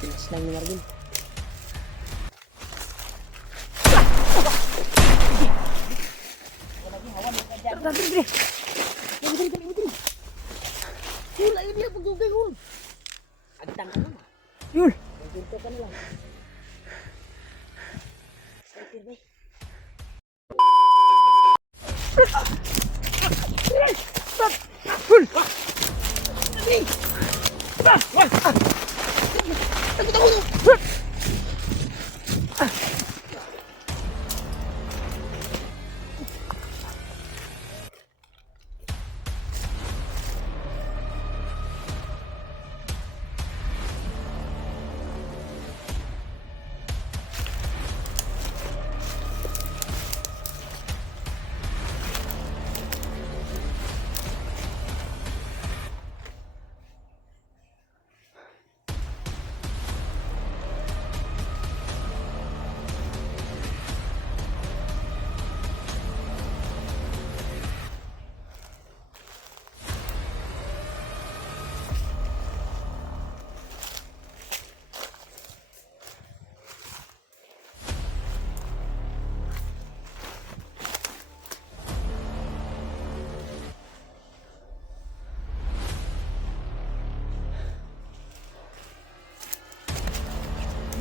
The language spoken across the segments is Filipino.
Tinas lang ni Marvin. Tara, dali. Yul, ayun niya, pagdugay, Yul. Agtang ka naman. Yul. Magpunta ka na lang. Sakir, bay. Yul. Dali. Takot.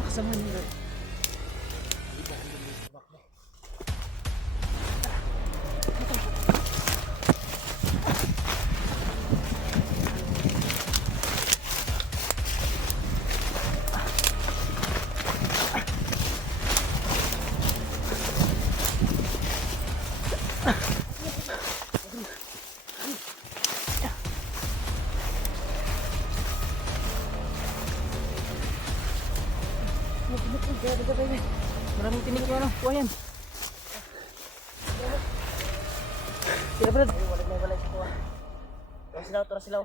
Sama niyo rin. Maraming tinig ko ano, kuha yan. Tira brad. Walay sa kuha. Tara silaw.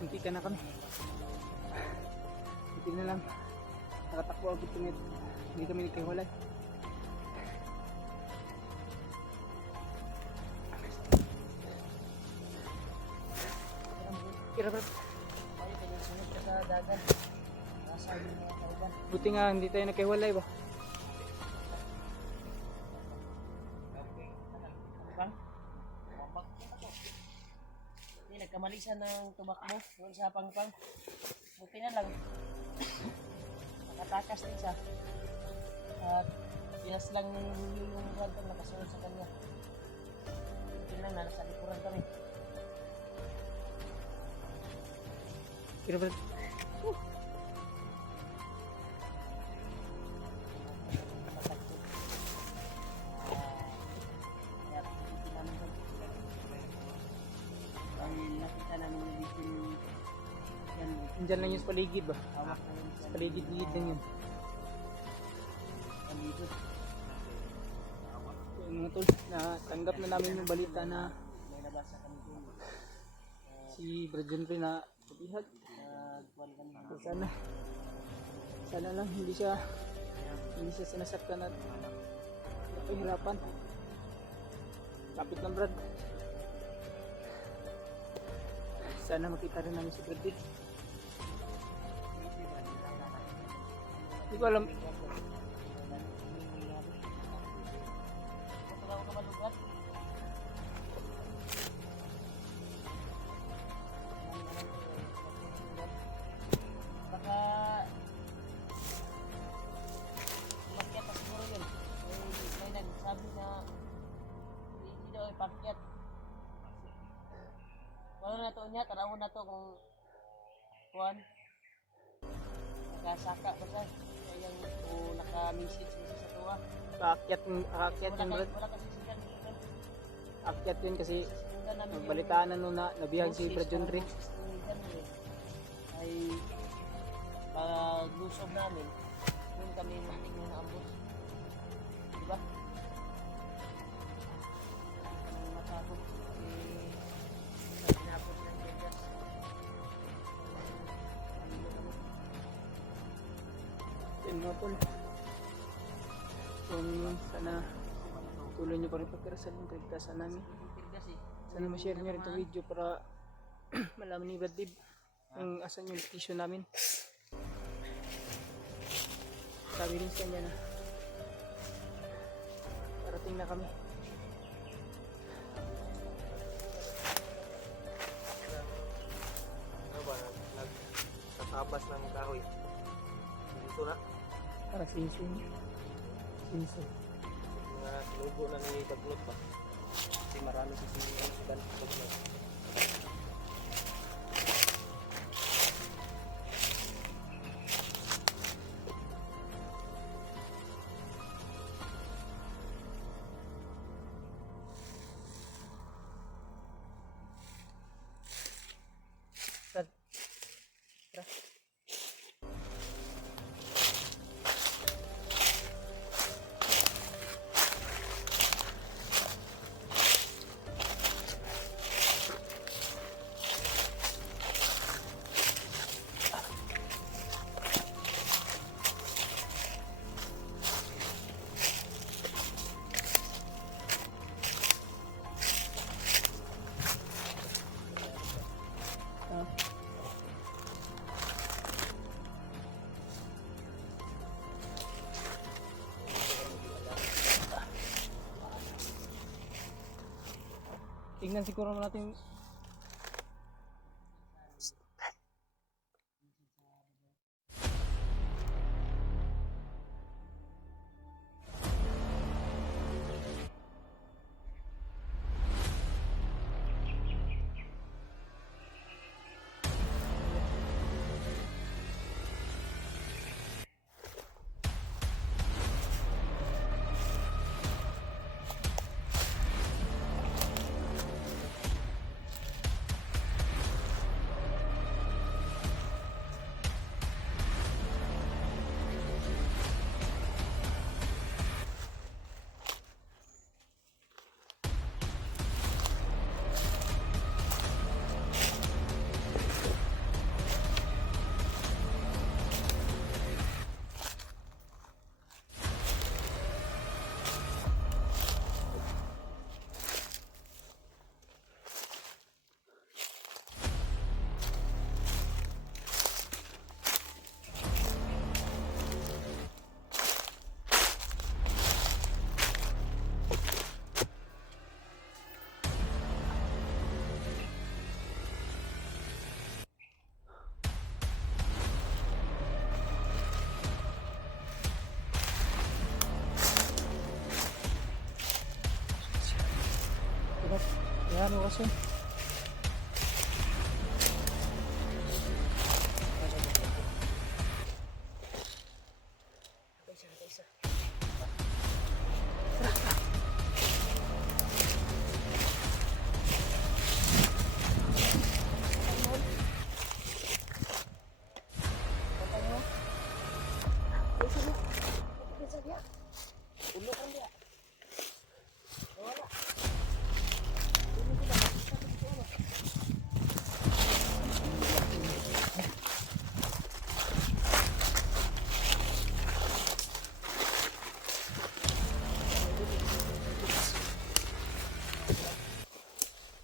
Hindi ka na kami. Hindi na lang. Nakatakbo ako tingin. Hindi kami nagkahiwalay. Kira bro. Sunod ka sa dagan. Nasabi mga kauban. Buti nga hindi tayo nagkahiwalay ba? Nagkamalisan ng tubak mo doon sa pangpang. Buti na lang. Nakatakas din siya. At pinas lang yung rantang nakasunod sa kanya. Buti lang na nasa likuran kami. Kira ba? Diyan lang yung sa paligid ba? Sa paligid-ligid lang yun. Yung mga tol, natanggap na namin yung balita na si Brad John na kapihag. Sana lang hindi siya sinasaktan at napahirapan. Kapit ng Brad. Sana makita rin namin si Brad. Hindi ko alam. Baka umakyat pa siguro yun. May nagsabi na hindi daw ay pakyat. Wala na to niya, tarawon na to kung kuhan. Nakasaka ba siya? Kaya naka-message sa tuwa. Aakyat yun Brad. Wala kasi siya. Aakyat yun kasi nagbalitaan na nung nabihag si Brad John Ray. Ay pag-lusob namin, doon kami munting yung naambos. Diba? Matakot. mga tol. Kung sana tuloy nyo pa rin pagkarasal yung kaligtasan namin. Sana ma-share nyo rin itong video para malaman ni Brad Dib kung asan yung location namin. Sabi rin sa kanya na parating na kami. Ano ba? Nagtatabas ng kahoy. Dito na. Para sinsing. Sinsing. Mga logo na ni Baglot pa. Kasi marami si Dan Baglot. Tingnan siguro natin. Yan, wasin.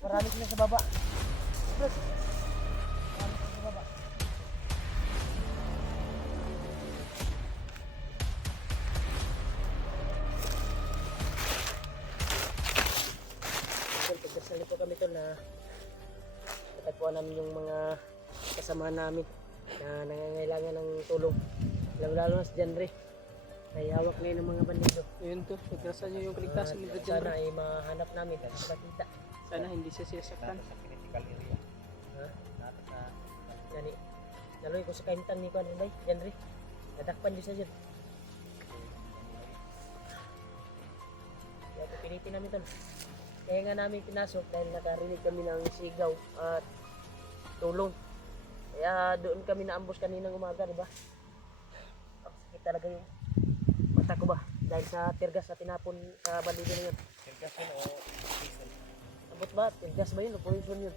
Marami sila sa baba. Marami sila sa baba. Pagkasali po kami ito na natagpuan namin yung mga kasama namin na nangangailangan ng tulong. Lalo na si Janre. May hawak ngayon ng mga bandido. Yun to, pagkasal nyo yung kaligtasan ni Janre. Sana ay mahanap namin at makita. Sana hindi siya sasaktan. Sa critical area. Ha? Nata sa... Yani, naloy ko sa kaintang ni Kuan Rinday, Janre. Nadakpan din siya dyan. Kaya ito pinitin namin ito. Kaya nga namin pinasok dahil nakarinig kami ng sigaw at tulong. Kaya doon kami naambos kaninang umaga, di ba? Sakit talaga yung mata ko ba? Dahil sa tirgas na tinapon sa bandido na yun. Tirgas yun o diesel? Abot ba? Tirgas ba yun o poison yun?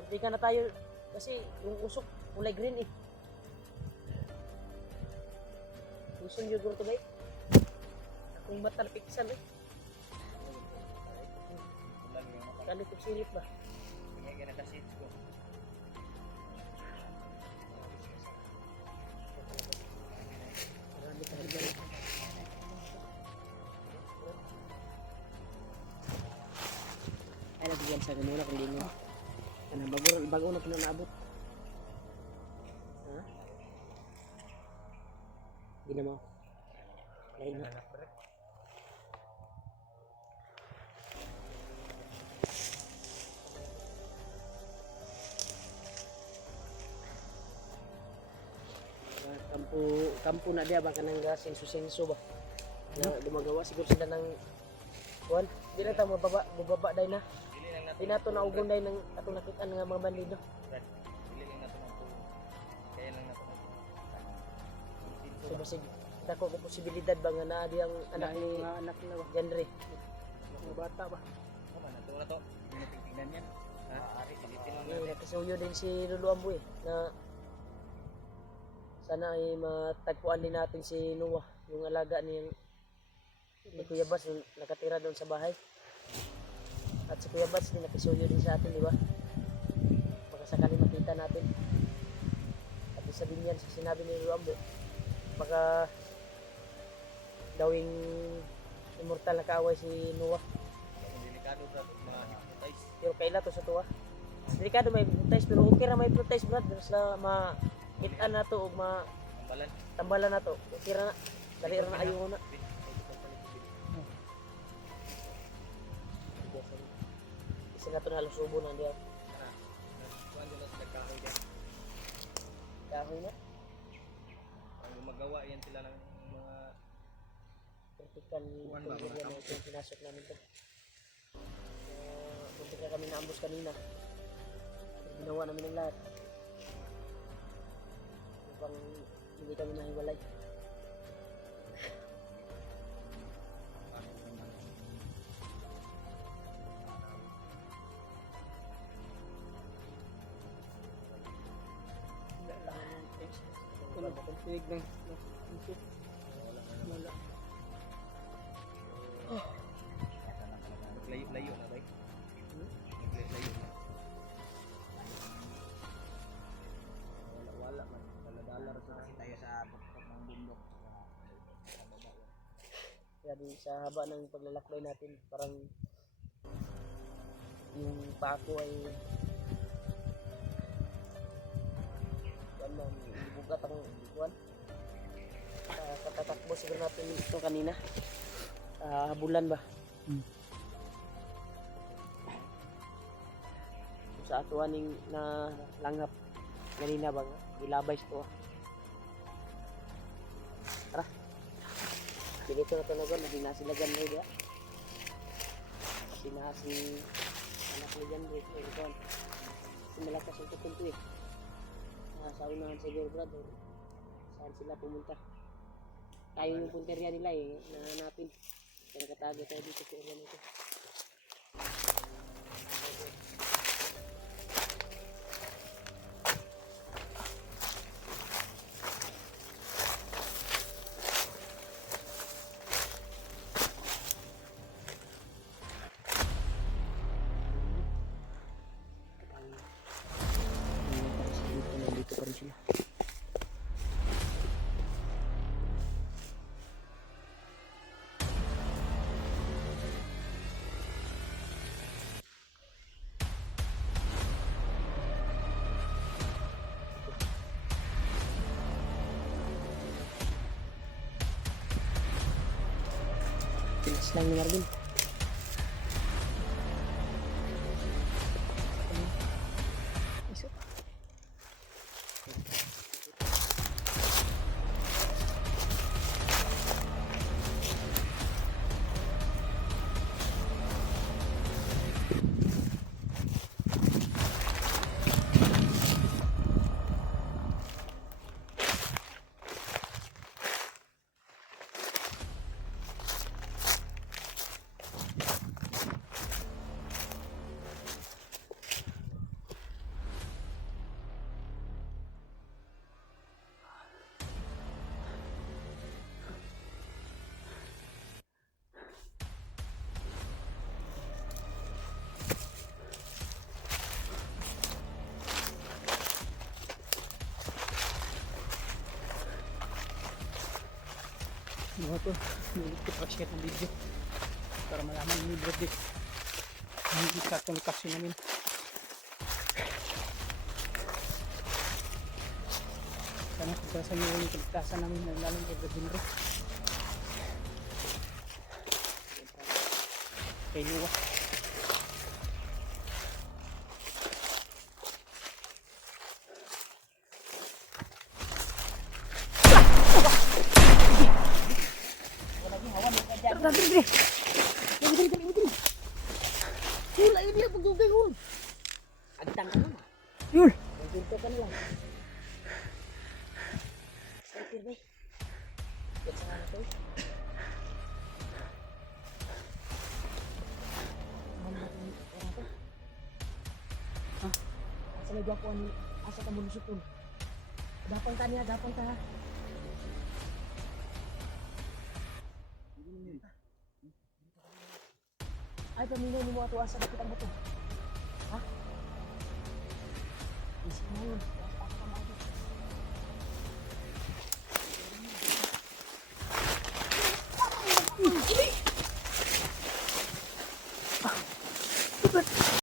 Muntika na tayo kasi yung usok kulay green eh. construction yun to bay. Akong mata napiksan eh. Ulan yung mata. Kalit og silip ba? Tingnan ka nakasit ko. Marami tayo ba? Ay, nabigyan sa ganuna kung di mo. Ano, bago na pinanaabot. Ha? Di na mo. Lain na. Kampo na dia ba kanang senso ba na dumagawa siguro sila ng kuan di na ta mababa dai na Dili lang nato. di nato na ugon dai ng atong nakita nga mga bandido Dili lang nato ng tulong. Kaya lang nato ng so basig dako ko posibilidad ba nga naa diyang anak ni anak na ba? Jenry Mga bata ba? Tama na to. Tingnan yan. Ha? Ari silipin lang eh natin. nakasuyo din si Lulu Amboy na sana ay matagpuan din natin si Noah yung alaga ni Kuya Bas yung nakatira doon sa bahay. At si Kuya Bas din nakisuyo din sa atin, di ba? Baka sakali makita natin. At isa din yan sa sinabi ni Luambo. Baka dawing immortal na kaaway si Noah. Delikado sa mga hypnotize. Pero kaila to sa tuwa. Delikado may hypnotize pero okay ra may hypnotize brad. Basta ma-hit-an na to o Ambalan. tambalan na to. Okay ra na. Dali ra na ayaw na. Isa na to na halos subo na diya. Kuan din sa kahoy diyan. Kahoy na. Ang gumagawa yan sila ng mga Vertical Kuwan ba, tulog mga yan yung pinasok namin to. Muntik na kami naambos kanina. Ginawa namin ng lahat. Upang hindi kami nahiwalay. Wala ba kung tinig ng isip? Wala. layo na bay. Layo na. Wala man. Dala-dala sa tayo sa pagpapag ng bundok. Kaya di sa haba ng paglalakbay natin, parang yung pako ay bugat ang buwan. Katatakbo siguro natin ito kanina. Habulan ba? Sa atuaning na langhap kanina ba ilabay ito. Tara. Dito na ito na gano'n, hindi na sila gano'n dia. Kasi na si anak ni Janry, ito. Kasi malakas ang tutunto eh. Sa unahan siguro brother, saan sila pumunta. Tayo yung punteriya nila eh, nahanapin. Kaya nakatago tayo dito sa ulan ito. Nandito pa rin sila. Pinas lang ni Marvin. Isa pa. Mga to, nulit ko pa-share ng video para malaman ni Brody hindi sa itong lokasyon namin. Sana pagkasan nyo yung kaligtasan namin na lalong kay Brody Henry. Kay Noah. Wala yun niya pagdugay ko. Agtang ka naman. Yul! Magpinto ka na lang. Sige, bay. Yan sa nga to. Asa may gwapuan ni asa ka munisipon. Gapang ka niya, gapang ka ha. Ay, paminaw ni mo ato asa na kitang bato. Ha? Isip mo yun.